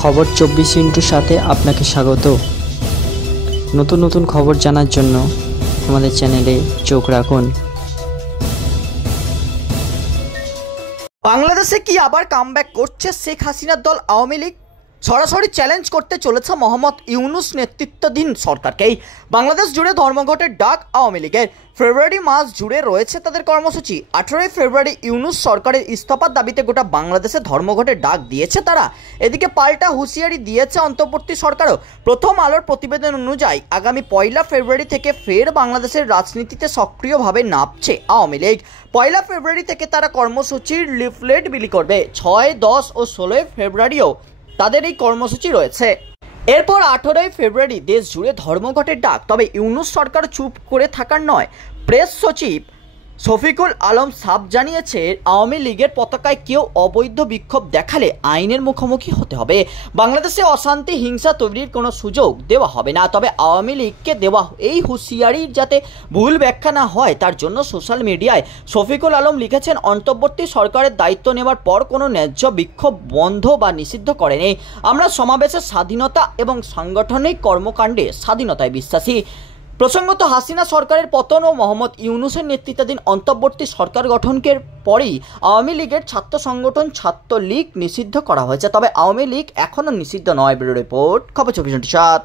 খবর 24 সাথে আপনাকে স্বাগত। নতুন নতুন খবর জানার জন্য আমাদের চ্যানেলে চোখ রাখুন। বাংলাদেশে কি আবার কামব্যাক করছে শেখ হাসিনার দল আওয়ামী লীগ? সরাসরি চ্যালেঞ্জ করতে চলেছে মোহাম্মদ ইউনূস নেতৃত্বাধীন সরকারকেই। বাংলাদেশ জুড়ে ধর্মঘটের ডাক আওয়ামী লীগের। ফেব্রুয়ারি মাস জুড়ে রয়েছে তাদের কর্মসূচি। 18 ফেব্রুয়ারি ইউনূস সরকারের ইস্তফার দাবিতে গোটা বাংলাদেশে ধর্মঘটের ডাক দিয়েছে তারা। এদিকে পাল্টা হুঁশিয়ারি দিয়েছে অন্তর্বর্তী সরকারও। প্রথম আলোর প্রতিবেদন অনুযায়ী আগামী 1 ফেব্রুয়ারি থেকে ফের বাংলাদেশের রাজনীতিতে সক্রিয়ভাবে নামছে আওয়ামী লীগ। 1 ফেব্রুয়ারি থেকে তারা কর্মসূচির লিফলেট বিলি করবে। 6, 10 ও 16 ফেব্রুয়ারিও তাদের এই কর্মসূচি রয়েছে। এরপর 18 ফেব্রুয়ারি দেশ জুড়ে ধর্মঘটের ডাক। তবে ইউনূস সরকার চুপ করে থাকার নয়। প্রেস সচিব শফিকুল আলম সাব জানিয়েছে, আওয়ামী লীগের পতাকায় কেউ অবৈধ বিক্ষোভ দেখালে আইনের মুখোমুখি হতে হবে। বাংলাদেশে অশান্তি হিংসা তৈরির কোনো সুযোগ দেওয়া হবে না। তবে আওয়ামী লীগকে দেওয়া এই হুঁশিয়ারির যাতে ভুল ব্যাখ্যা না হয় তার জন্য সোশ্যাল মিডিয়ায় শফিকুল আলম লিখেছেন, অন্তর্বর্তী সরকারের দায়িত্ব নেওয়ার পর কোনো ন্যায্য বিক্ষোভ বন্ধ বা নিষিদ্ধ করেনি। আমরা সমাবেশের স্বাধীনতা এবং সাংগঠনিক কর্মকাণ্ডে স্বাধীনতায় বিশ্বাসী। প্রসঙ্গত, হাসিনা সরকারের পতন ও মোহাম্মদ ইউনূসের নেতৃত্বাধীন অন্তর্বর্তী সরকার গঠনের পরেই আওয়ামী লীগের ছাত্র সংগঠন ছাত্রলীগ নিষিদ্ধ করা হয়েছে। তবে আওয়ামী লীগ এখনও নিষিদ্ধ নয়। ব্যুরো রিপোর্ট, খবর 24/7।